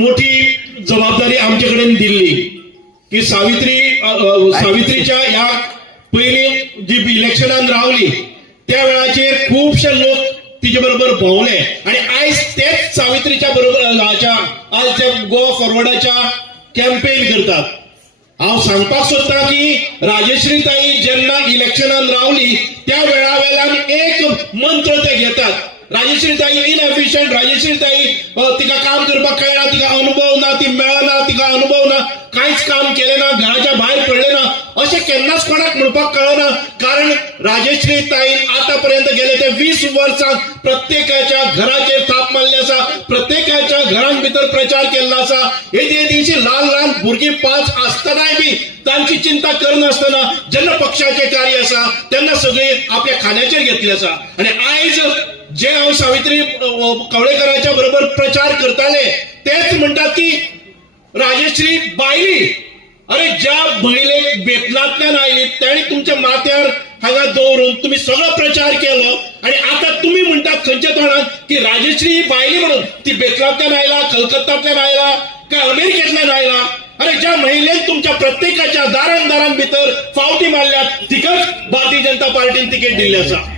मोठी जबाबदारी आमच्याकडे दिली की सावित्रीच्या या पहिली जी इलेक्शनात रावली त्या वेळाचेर खूपशे लोक तिचे बरोबर भोवले आणि आयज तेच सावित्रीच्या बरोबर आज त्या गोवा फॉरवर्डाच्या कॅम्पेन करतात. हांव सांगपाक सोदतां की राजश्रीताई जेन्ना इलेक्शनात रावली त्या वेळा वेल्यान एक मंत्र ते घेतात. राजश्रीताई इनएफिशियंट, राजश्रीताई तिका काम करपाक कळना, तिका अनुभव ना, ती मेळना, तिका अनुभव ना, कांयच काम केलें ना, घराच्या भायर पडलें ना अशें केन्नाच कोणाक म्हणपाक कळना. कारण राजश्रीताईन आतापर्यंत गेले ते 20 वर्सां प्रत्येकाच्या घराचेर थाप मारली आसा, प्रत्येकाच्या घरां भितर प्रचार केल्लो आसा. हे दिवशी ल्हान ल्हान भुरगीं 5 आसतनाय बी तांची चिंता करनासतना जेन्ना पक्षाचे कार्य आसा तेन्ना सगळी आपल्या खांद्याचेर घेतली आसा. आणि आयज जे हांव सावित्री कवळेकरांच्या बरोबर प्रचार करताले तेच म्हणटात की राजश्री बायली, अरे ज्या महिलेक बेतलांतल्यान आयली ताणी तुमच्या माथ्यार हांगा दवरून तुम्ही सगळो प्रचार केलो आणि आता तुम्ही म्हणटात खंयच्या तोंडान की राजश्री बायली म्हणून ती बेतलांतल्यान आयला, कलकत्तांतल्यान आयला काय अमेरिकेंतल्यान आयला. अरे ज्या महिलेक तुमच्या प्रत्येकाच्या दारां भितर फावटी मारल्यात तिकाच भारतीय जनता पार्टीन तिकेट दिल्ली आसा.